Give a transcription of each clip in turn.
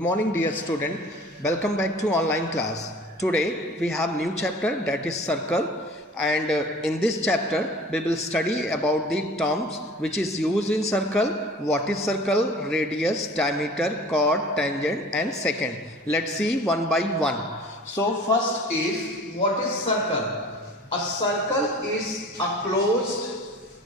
morning dear student. Welcome back to online class. Today we have new chapter, that is circle, and in this chapter we will study about the terms which is used in circle. What is circle, radius, diameter, chord, tangent and secant. Let's see one by one. So first is, what is circle? A circle is a closed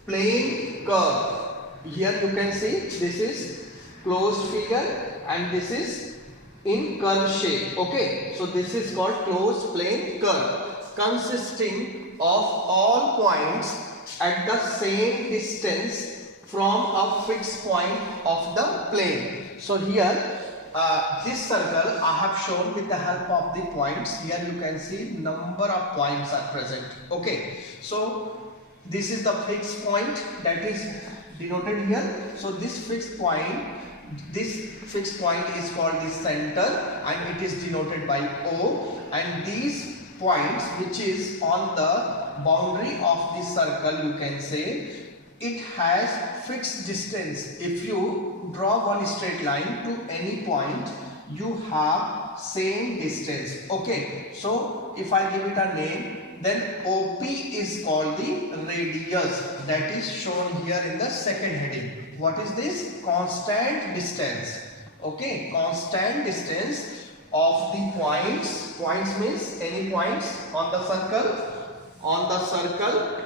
plane curve. Here you can see this is closed figure and this is in curve shape. Okay, so this is called closed plane curve, consisting of all points at the same distance from a fixed point of the plane. So here this circle I have shown with the help of the points. Here you can see number of points are present. Okay, so this is the fixed point that is denoted here. So this fixed point is called the center and it is denoted by O, and these points which is on the boundary of the circle, you can say it has fixed distance. If you draw one straight line to any point, you have same distance. Okay, so if I give it a name, then OP is called the radius, that is shown here in the second heading. What is this? Constant distance. Okay, constant distance of the points. Points means any points on the circle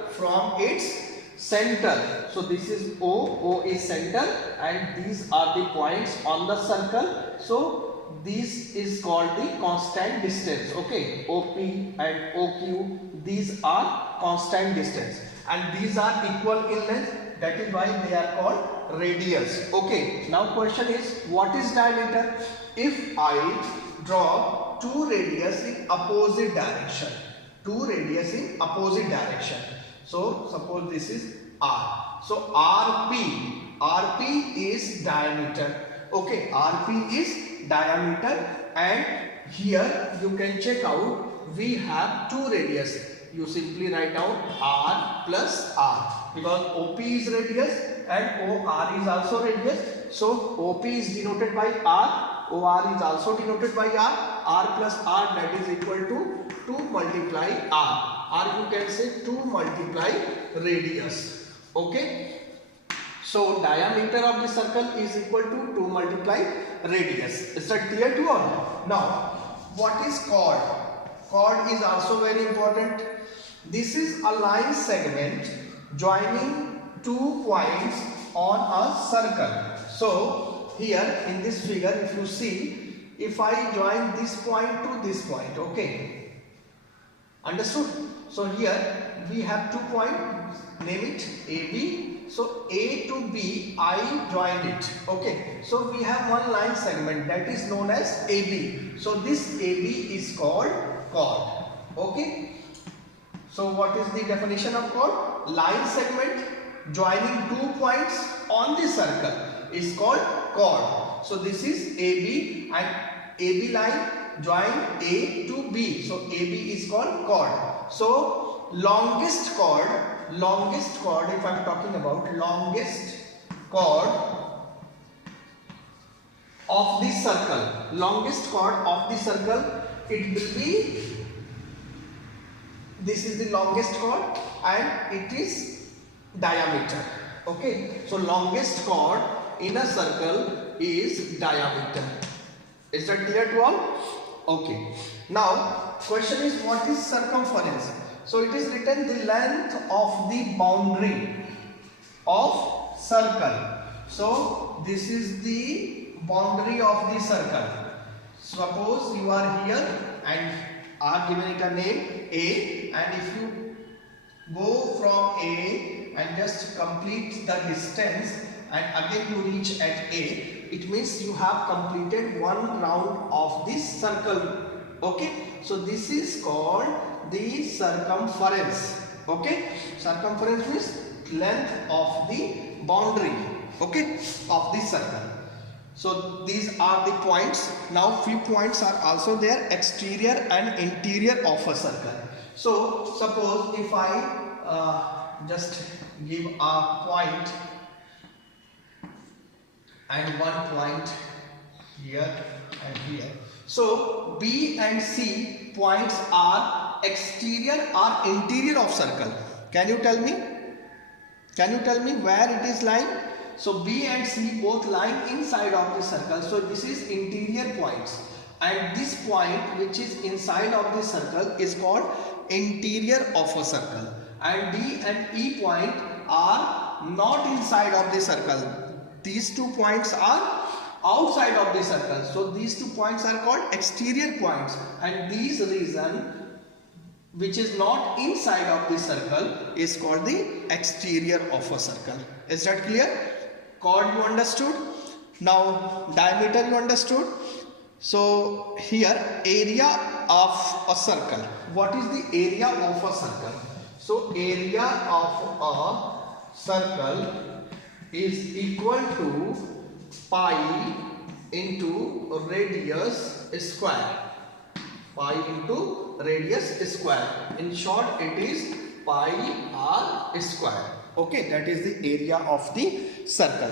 from its center. So this is O is center and these are the points on the circle. So this is called the constant distance. Okay, OP and OQ, these are constant distance and these are equal in length. That is why they are called radius. Okay, now question is, what is diameter? If I draw two radius in opposite direction, so suppose this is R. So RP is diameter. Okay, RP is diameter, and here you can check out we have two radius. You simply write down R plus R because OP is radius and OR is also radius. So OP is denoted by R, OR is also denoted by R plus R, that is equal to 2 multiply R you can say 2 multiply radius. Okay, so diameter of the circle is equal to 2 multiply radius. Is that clear to all? Now what is chord? Chord is also very important. This is a line segment joining two points on a circle. So here in this figure, if you see, if I join this point to this point, okay, understood? So here we have 2 points, name it AB. So A to B, I joined it. Okay, so we have one line segment that is known as AB. So this AB is called chord. Okay, so what is the definition of chord? Line segment joining 2 points on the circle is called chord. So this is AB and AB line join A to B. So AB is called chord. So longest chord, if I am talking about longest chord of the circle, it will be, this is the longest chord and it is diameter. Okay, so longest chord in a circle is diameter. Is that clear to all? Okay, now question is, what is circumference? So it is written the length of the boundary of circle. So this is the boundary of the circle. Suppose you are here and are given it a name A, and if you go from A and just complete the distance and again you reach at A, it means you have completed one round of this circle. Okay, so this is called the circumference. Okay, circumference means length of the boundary, okay, of the circle. So these are the points. Now few points are also there, exterior and interior of a circle. So suppose if I just give a point and one point here and here. So B and C points are exterior or interior of circle. Can you tell me? Can you tell me where it is lying? So B and C both lying inside of the circle. So this is interior points. And this point which is inside of the circle is called interior of a circle. And D and E point are not inside of the circle. These 2 points are outside of the circle. So these 2 points are called exterior points. And these region which is not inside of the circle is called the exterior of a circle. Is that clear? Chord you understood? Now diameter you understood? So here area of a circle. What is the area of a circle? So area of a circle is equal to pi into radius square. Pi into radius square. In short, it is pi r square. Okay, that is the area of the circle.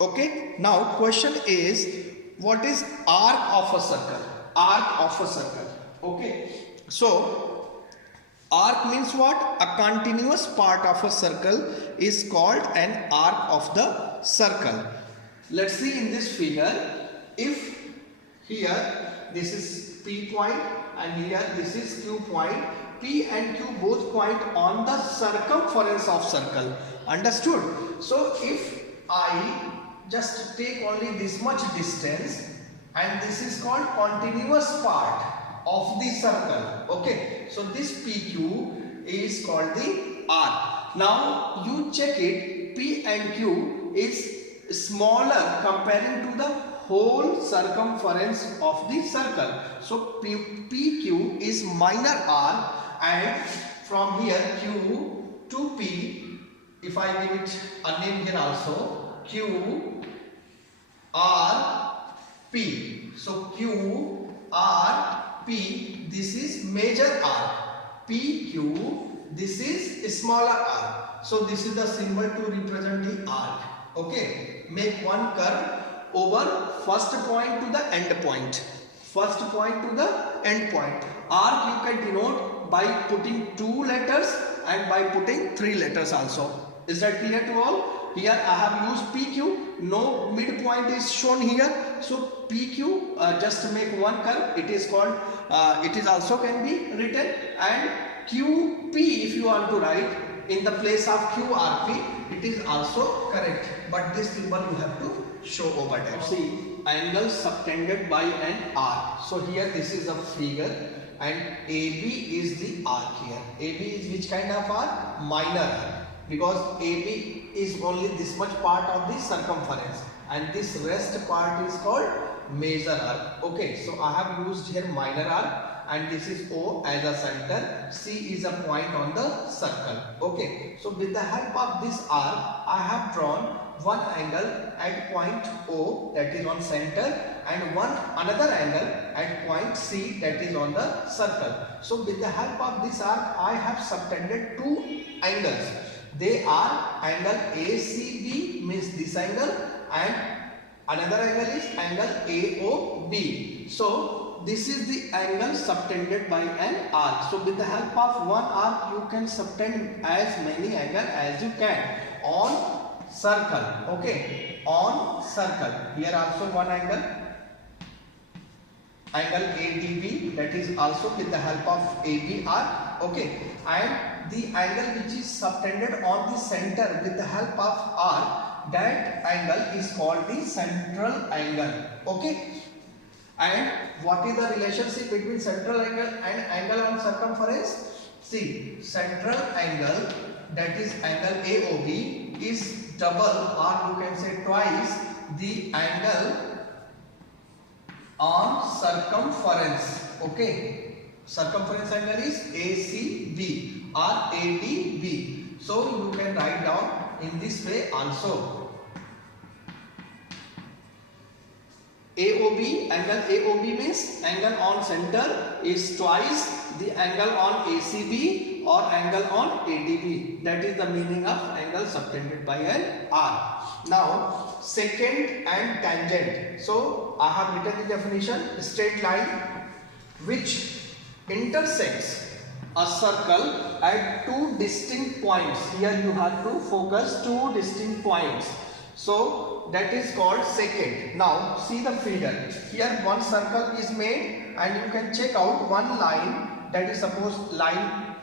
Okay, now question is, what is arc of a circle? Arc of a circle. Okay, so arc means what? A continuous part of a circle is called an arc of the circle. Let's see in this figure. If here this is P point and here this is Q point. P and Q both point on the circumference of circle. Understood? So if I just take only this much distance, and this is called continuous part of the circle. Okay, so this PQ is called the arc. Now you check it, P and Q is smaller comparing to the whole circumference of the circle. So PQ is minor r, and from here Q to P, if I give it a name here also, Q R P. So Q R P, this is major R. P Q, this is smaller r. So this is the symbol to represent the arc. Okay, make one curve over first point to the end point. First point to the end point. Arc you can denote by putting 2 letters and by putting 3 letters also. Is that clear to all? Here I have used PQ. No midpoint is shown here. So PQ, just make one curve. It is called, it is also can be written, and QP if you want to write in the place of QRP, it is also correct. But this symbol you have to show over there. See, angle subtended by an arc. So here this is a figure, and AB is the arc here. AB is which kind of arc? Minor arc, because AB is only this much part of the circumference, and this rest part is called major arc. Okay, so I have used here minor arc, and this is O as a center, C is a point on the circle. Okay, so with the help of this arc, I have drawn one angle at point O, that is on center, and another angle at point C, that is on the circle. So with the help of this arc, I have subtended 2 angles. They are angle ACB, means this angle, and another angle is angle AOB. So this is the angle subtended by an arc. So with the help of one arc, you can subtend as many angles as you can on circle. Okay, on circle. Here also one angle, angle ADB, that is also with the help of AB arc. Okay, and the angle which is subtended on the center with the help of arc, that angle is called the central angle. Okay, and what is the relationship between central angle and angle on circumference? See, central angle, that is angle AOB, is double, or you can say twice, the angle on circumference. Okay, circumference angle is ACB or ADB. So you can write down in this way also. AOB, angle AOB means angle on center is twice the angle on ACB, or angle on ADB. That is the meaning of angle subtended by an R. Now secant and tangent. So I have written the definition: straight line which intersects a circle at two distinct points. Here you have to focus two distinct points. So that is called secant. Now see the figure. Here one circle is made and you can check out one line, that is suppose line,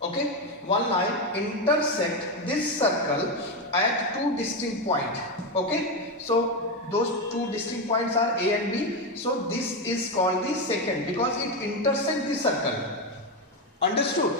okay, one line intersect this circle at two distinct points. Okay, so those two distinct points are A and B. So this is called the secant because it intersects the circle. Understood?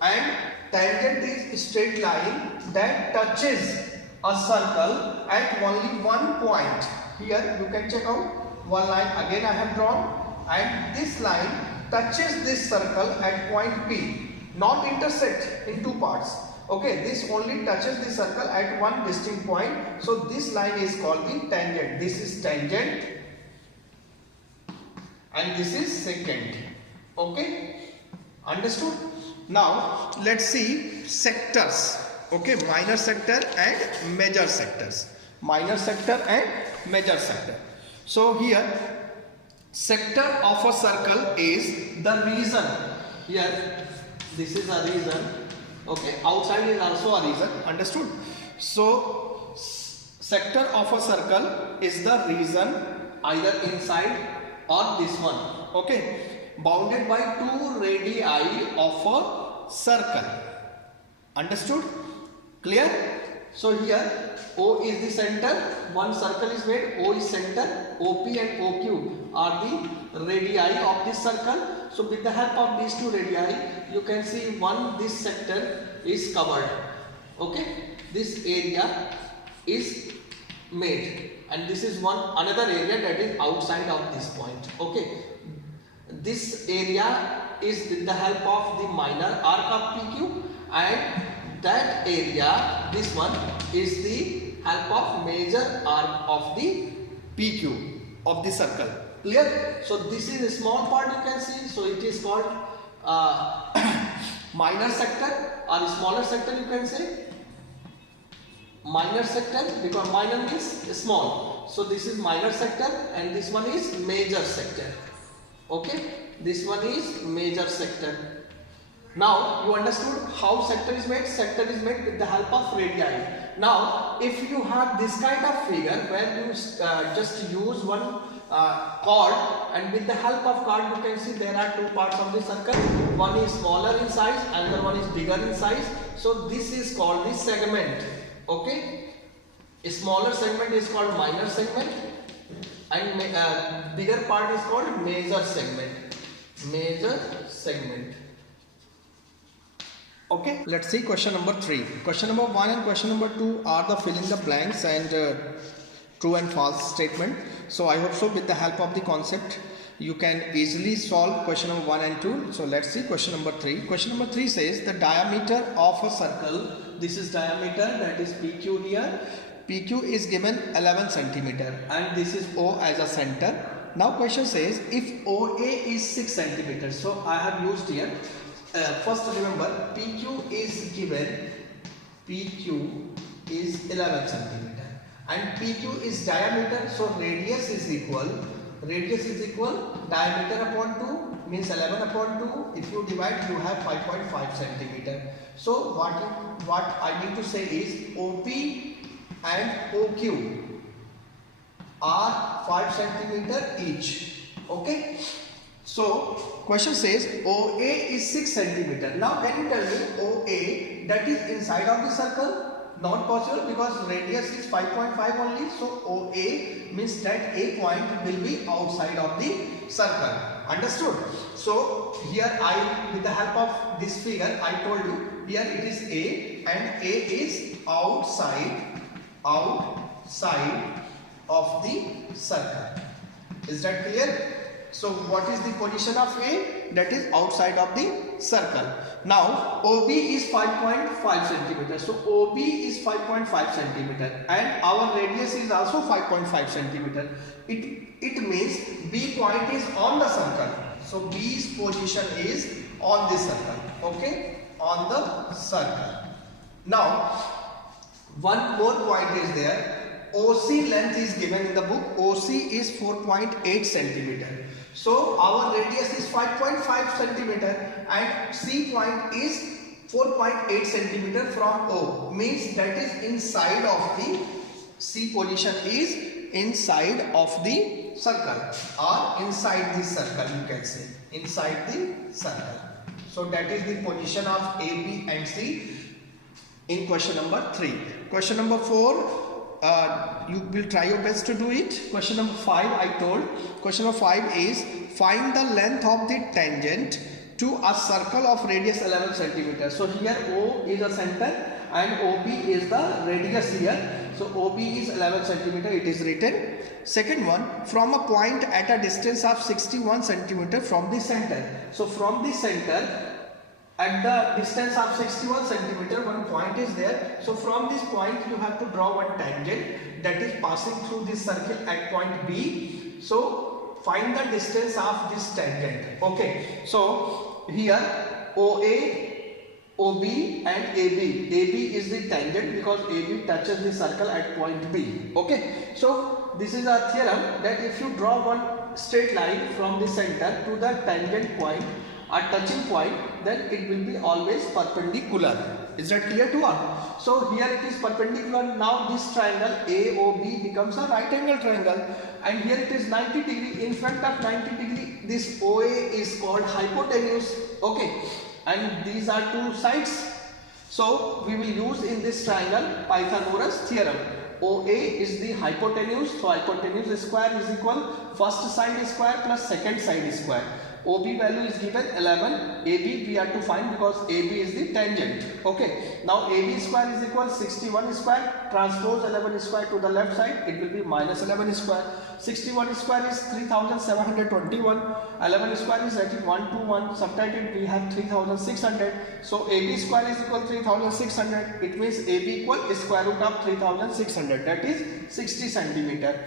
And tangent is straight line that touches a circle at only one point. Here you can check out one line again I have drawn, and this line touches this circle at point P, not intersect in two parts. Okay, this only touches the circle at one distinct point. So this line is called the tangent. This is tangent and this is secant. Okay, understood? Now let's see sectors. Okay, minor sector and major sectors. Minor sector and major sector. So here sector of a circle is the region. Here this is a region. Okay, outside is also a region. Understood? So sector of a circle is the region either inside or this one. Okay, bounded by two radii of a circle. Understood? Clear? So here O is the center, one circle is made, O is center, OP and OQ are the radii of this circle. So with the help of these two radii, you can see this sector is covered. Okay, this area is made, and this is another area that is outside of this point. Okay, this area is with the help of the minor arc of PQ, and that area, this one, is the help of major arc of the PQ of the circle. Clear? So this is a small part you can see. So it is called minor sector or smaller sector you can say. Minor sector because minor means small. So this is minor sector and this one is major sector. Okay, this one is major sector. Now you understood how sector is made. Sector is made with the help of radii. Now if you have this kind of figure where you just use one chord, and with the help of chord you can see there are two parts of the circle. One is smaller in size, another one is bigger in size. So this is called the segment. Okay, a smaller segment is called minor segment and bigger part is called major segment. Major segment. Okay, let's see question number 3. Question number 1 and question number 2 are the fill in the blanks and true and false statement. So I hope so with the help of the concept you can easily solve question number 1 and 2. So let's see question number 3. Question number 3 says the diameter of a circle, this is diameter, that is PQ here. PQ is given 11 centimeter and this is O as a center. Now question says if OA is 6 centimeters. So I have used here. First remember PQ is given, PQ is 11 centimeter and PQ is diameter, so radius is equal diameter upon 2 means 11 upon 2. If you divide you have 5.5 centimeter. So what I need to say is OP and OQ are 5 centimeter each. Okay. So question says OA is 6 centimeter. Now can you tell me OA that is inside of the circle? Not possible because radius is 5.5 only. So OA means that A point will be outside of the circle. Understood? So here with the help of this figure I told you here it is A and A is outside of the circle. Is that clear? So what is the position of A? That is outside of the circle. Now OB is 5.5 centimeter. So OB is 5.5 centimeter and our radius is also 5.5 centimeter. It means B point is on the circle. So B's position is on this circle. Okay, on the circle. Now, one more point is there. OC length is given in the book. OC is 4.8 centimeter. So our radius is 5.5 centimeter and C point is 4.8 centimeter from O. Means that is inside of the C position is inside of the circle or inside the circle, you can say inside the circle. So that is the position of A, B and C in question number 3. Question number 4, you will try your best to do it. Question number 5 I told. Question number 5 is find the length of the tangent to a circle of radius 11 centimeters. So here O is a center and OB is the radius here. So OB is 11 centimeter, it is written. Second one, from a point at a distance of 61 centimeter from the center. So from the center at the distance of 61 centimeter, one point is there. So from this point you have to draw one tangent that is passing through this circle at point B. So find the distance of this tangent. Okay, so here OA, OB and AB. AB is the tangent because AB touches the circle at point B. Okay, so this is a theorem that if you draw one straight line from the center to the tangent point, a touching point, then it will be always perpendicular. Is that clear to all? So here it is perpendicular. Now this triangle AOB becomes a right angle triangle and here it is 90 degree. In front of 90 degree, this OA is called hypotenuse. Okay, and these are two sides. So we will use in this triangle Pythagoras theorem. OA is the hypotenuse. So hypotenuse square is equal first side square plus second side square. OB value is given 11, AB we have to find because AB is the tangent. Okay, now AB square is equal 61 square, transpose 11 square to the left side, it will be minus 11 square. 61 square is 3721, 11 square is 121, subtracted we have 3600. So AB square is equal 3600, it means AB equal square root of 3600, that is 60 centimeter.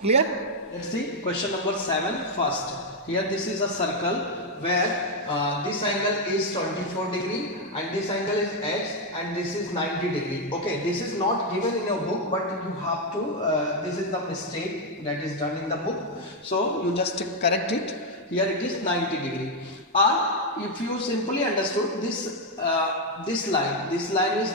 Clear? Let's see question number 7 first. Here this is a circle where this angle is 24 degree and this angle is x and this is 90 degree. Okay, this is not given in your book but you have to, this is the mistake that is done in the book. So you just correct it. Here it is 90 degree. Or if you simply understood this, this line is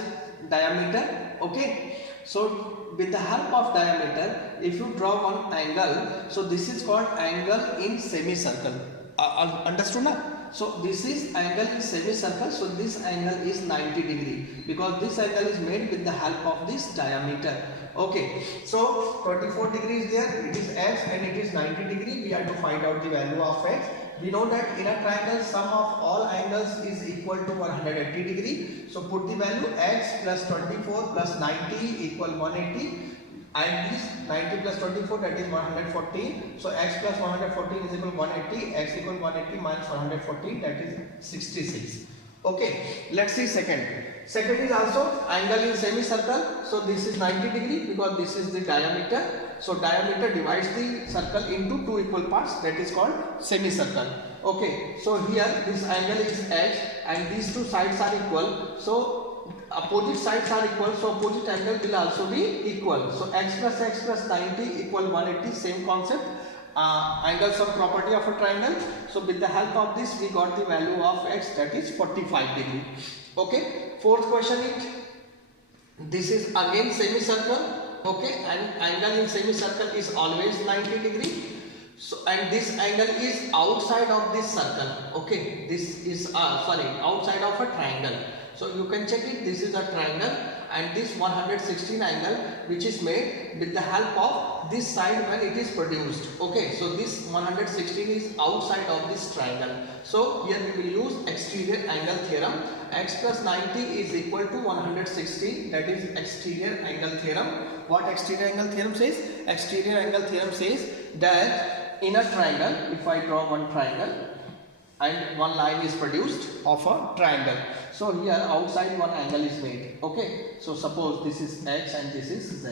diameter. Okay, so with the help of diameter, if you draw one angle, so this is called angle in semicircle. Understood now? So this is angle in semicircle. So this angle is 90 degree because this angle is made with the help of this diameter. Okay, so 24 degrees there, it is x and it is 90 degree. We have to find out the value of x. We know that in a triangle sum of all angles is equal to 180 degree. So put the value x plus 24 plus 90 equal 180 and this 90 plus 24 that is 114. So x plus 114 is equal 180, x equal 180 minus 114 that is 66. Okay, let's see second. Second is also angle in semicircle. So this is 90 degree because this is the diameter. So diameter divides the circle into two equal parts, that is called semicircle. Okay, so here this angle is x and these two sides are equal. So opposite sides are equal, so opposite angle will also be equal. So x plus 90 equal 180, same concept. Angle sum property of a triangle. So with the help of this we got the value of x, that is 45 degree. Okay, fourth question is, this is again semicircle. Okay, and angle in semicircle is always 90 degree. So and this angle is outside of this circle. Okay, this is outside of a triangle. So you can check it, this is a triangle and this 116 angle which is made with the help of this side when it is produced. Okay, so this 116 is outside of this triangle. So here we will use exterior angle theorem. X plus 90 is equal to 116, that is exterior angle theorem. What exterior angle theorem says? Exterior angle theorem says that in a triangle, if I draw one triangle and one line is produced of a triangle. So here outside one angle is made. Okay, so suppose this is x and this is z.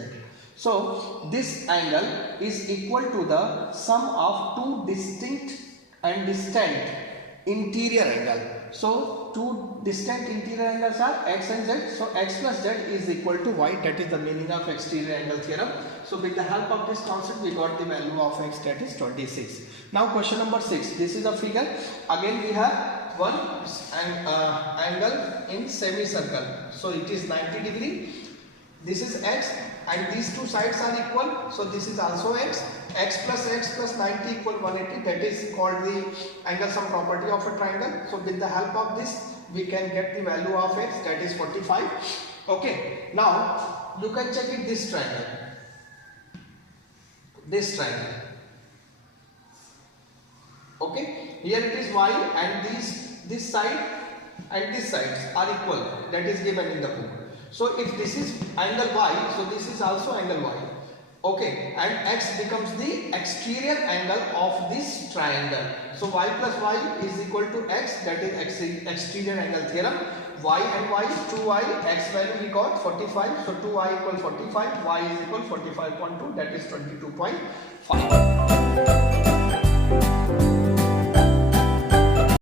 So this angle is equal to the sum of two distinct and distant interior angle. So two distant interior angles are x and z. So x plus z is equal to y. That is the meaning of exterior angle theorem. So with the help of this concept, we got the value of x, that is 26. Now question number 6. This is a figure. Again we have one angle in semicircle. So it is 90 degree. This is x and these two sides are equal. So this is also x. X plus 90 equal 180. That is called the angle sum property of a triangle. So with the help of this, we can get the value of x, that is 45. Okay. Now you can check it, this triangle. This triangle. Okay. Here it is y and this side and this sides are equal. That is given in the book. So if this is angle y, so this is also angle y. Okay, and x becomes the exterior angle of this triangle. So y plus y is equal to x, that is exterior angle theorem. Y and y, 2y, x value we got 45. So 2y equal 45, y is equal 45.2, that is 22.5.